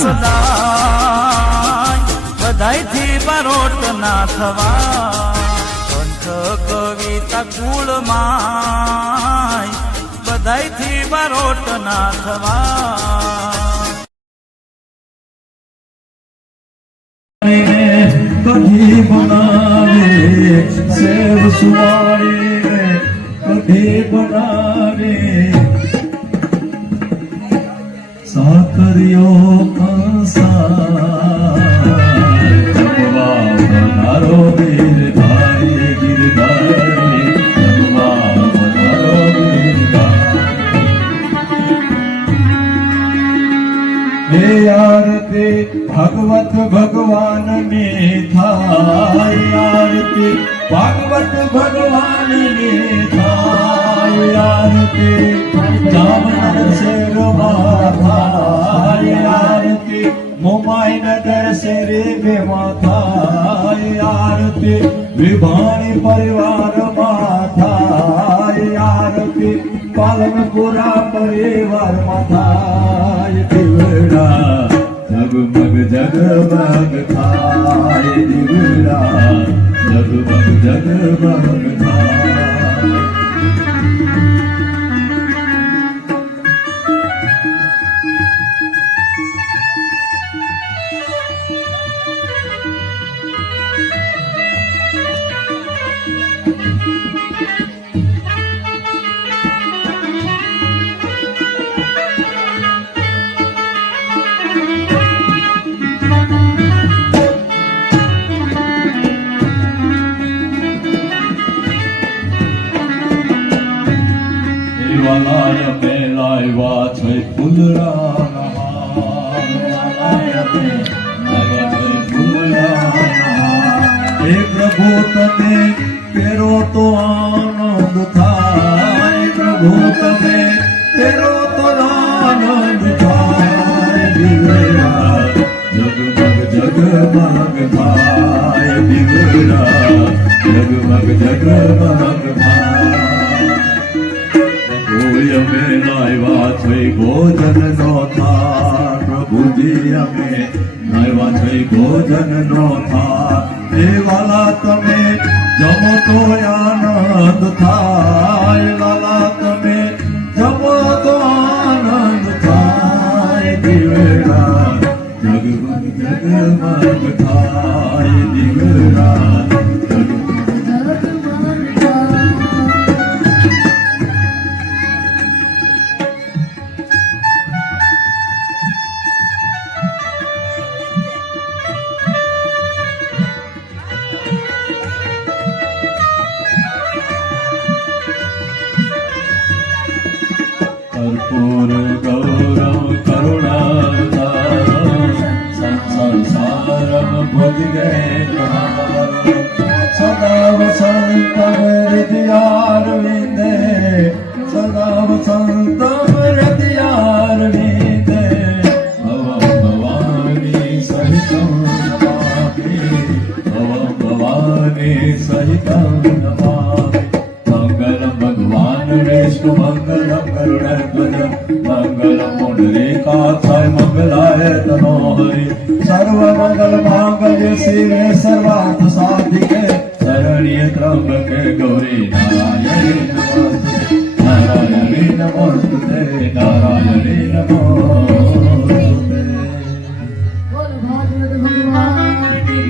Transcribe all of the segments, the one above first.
સદાય બધાયથી બારોટ ના થવા કંઠ કવિતા કુળમાં બધાયથી બારોટ ના થવા કઢી બનાવે સેવ સુવાળીને કઢી બનાવે સાકરિયો પધારો ગિરધારી ગિરધારી પધારો ગિરધારી આરતી ભગવત ભગવાન ને થાય આરતી ભગવત ભગવાન ને થાય આરતી જામનગર શેરમાં થાય આરતી મુંબઈ નગર શેરે બેમાં થાય આરતી વિભાણી પરિવારમાં થાય આરતી પાલનપુરા પરિવારમાં થાય દીવડા જગમગ જગમગ થાય દીવડા જગમગ જગમગ થાય લાય બે લાયવા છે હે પ્રભુ તમે પેરો તો આનંદ થાય પ્રભુ તમે પેરો તો આનંદ થાય દીવડા જગમગ જગમગ થાય દીવડા જગમગ જગમગ થાય અમે લાવ્યા છે ભોજન નો થાળ પ્રભુજી અમે લાવ્યા છે ભોજન નો થાળ એ વાલા તમે જમો તો આનંદ થાય લાલા તમે જમો તો આનંદ થાય દીવડા જગમગ જગમગ થાય દીવડા कर्पूर गौरव करुणावतारम संसारम भुज गए सदा वसंत हृदयारविंदे सदा वसंत हृदयारविंदे भवं भवानी सहितं नमामि भवं भवानी सहितं नमामि मंगलम भगवान विष्णु मंगलम गरुड़ध्वज मंगलम पुंडरीकाक्षाय मंगलाय तनोहरि सर्व मंगल मांगल्य शिवे सर्वार्थ साधिके शरण्ये त्र्यंबके गौरी नारायणी नमोस्तुते नारायणी नमोस्तुते नारायणी नमोस्तुते बोल भागवत भगवान की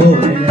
ગોવિંદ